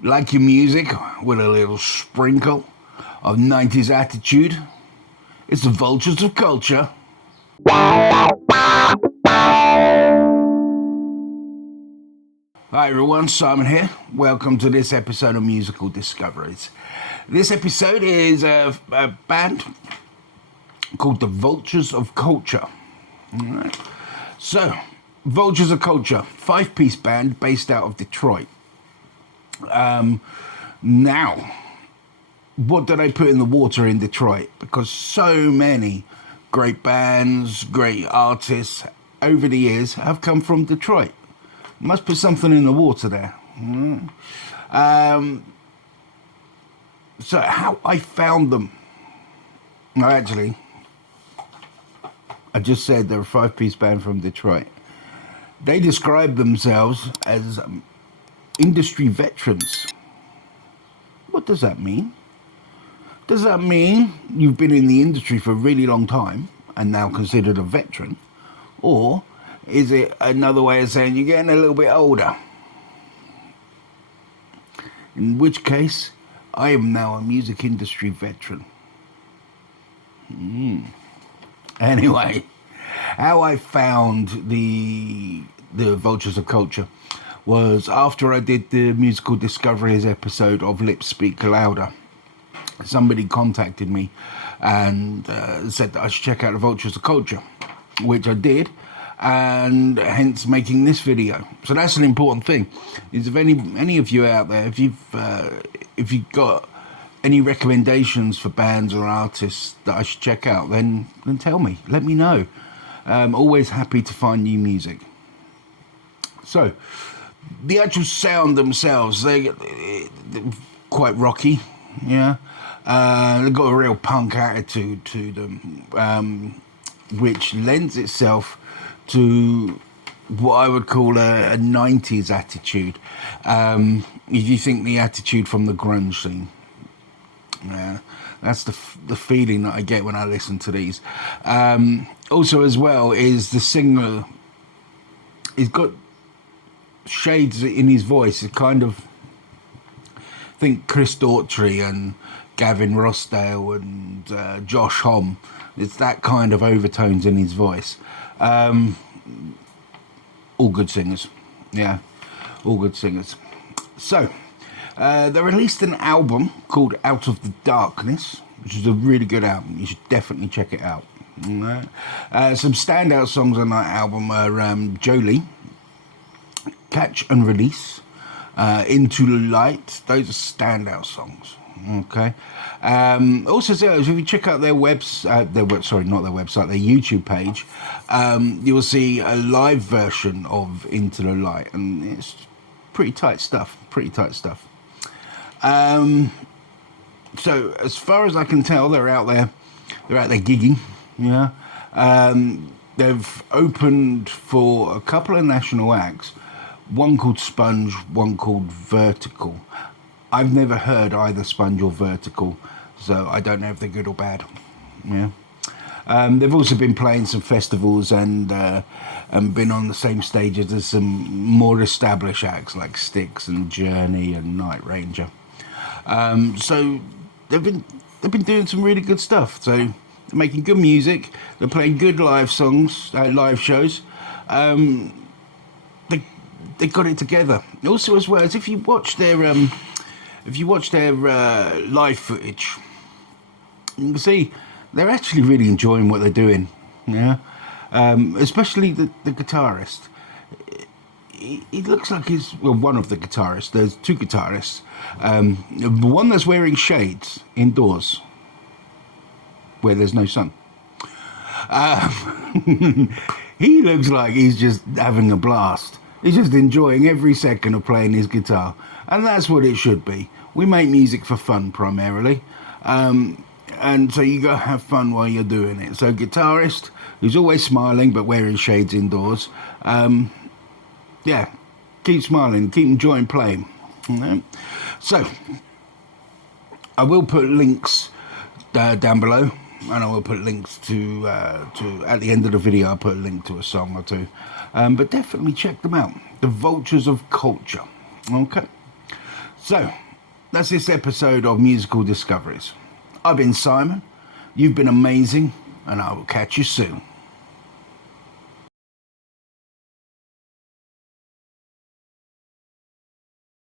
Like your music with a little sprinkle of 90s attitude? It's the Vultures of Culture. Hi everyone, Simon here. Welcome to this episode of Musical Discoveries. This episode is a band called the Vultures of Culture. Alright. So, Vultures of Culture, 5-piece band based out of Detroit. Now, what do they put in the water in Detroit? Because so many great bands, great artists over the years have come from Detroit. Must put something in the water there. So how I found them? No, actually, I just said they're a 5-piece band from Detroit. They describe themselves as industry veterans. What does that mean? Does that mean you've been in the industry for a really long time and now considered a veteran? Or is it another way of saying you're getting a little bit older? In which case, I am now a music industry veteran. Anyway, how I found the Vultures of Culture was after I did the Musical Discoveries episode of Lips Speak Louder. Somebody contacted me and said that I should check out the Vultures of Culture, which I did, and hence making this video. So that's an important thing. Is if any of you out there, if you've got any recommendations for bands or artists that I should check out, then tell me. Let me know. Always happy to find new music. So the actual sound themselves, they're quite rocky. Yeah. They've got a real punk attitude to them, which lends itself to what I would call a 90s attitude. If you think the attitude from the grunge scene. Yeah, that's the feeling that I get when I listen to these. Also as well is the singer, he's got shades in his voice. It's kind of, think Chris Daughtry and Gavin Rossdale and Josh Homme. It's that kind of overtones in his voice. All good singers. Yeah, all good singers. So, they released an album called Out of the Darkness, which is a really good album. You should definitely check it out. Some standout songs on that album are Jolie, Catch and Release, Into the Light. Those are standout songs. Okay. Also, if you check out their website, their YouTube page, you'll see a live version of Into the Light, and it's pretty tight stuff. So as far as I can tell, they're out there gigging. Yeah. They've opened for a couple of national acts. One called Sponge, one called Vertical. I've never heard either Sponge or Vertical, so I don't know if they're good or bad. Yeah. They've also been playing some festivals and been on the same stages as some more established acts like Styx and Journey and Night Ranger. So they've been doing some really good stuff. So they're making good music. They're playing good live songs, live shows. They got it together. Also, as well as if you watch their live footage, you can see they're actually really enjoying what they're doing. Yeah, especially the guitarist. He looks like he's one of the guitarists. There's two guitarists. The one that's wearing shades indoors, where there's no sun. He looks like he's just having a blast. He's just enjoying every second of playing his guitar. And that's what it should be. We make music for fun primarily. And so you gotta have fun while you're doing it. So guitarist, who's always smiling but wearing shades indoors. Yeah, keep smiling, keep enjoying playing. So, I will put links down below. And I will put links to at the end of the video, I'll put a link to a song or two. But definitely check them out. The Vultures of Culture. Okay. So, that's this episode of Musical Discoveries. I've been Simon, you've been amazing, and I will catch you soon.